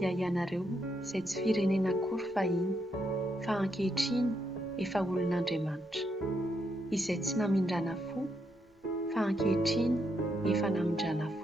dia ianareo izay tsy firenena akory fahiny fa ankehitriny efa olon'Andriamanitra, izay tsy namindrana fo fa ankehitriny efa namindrana fo.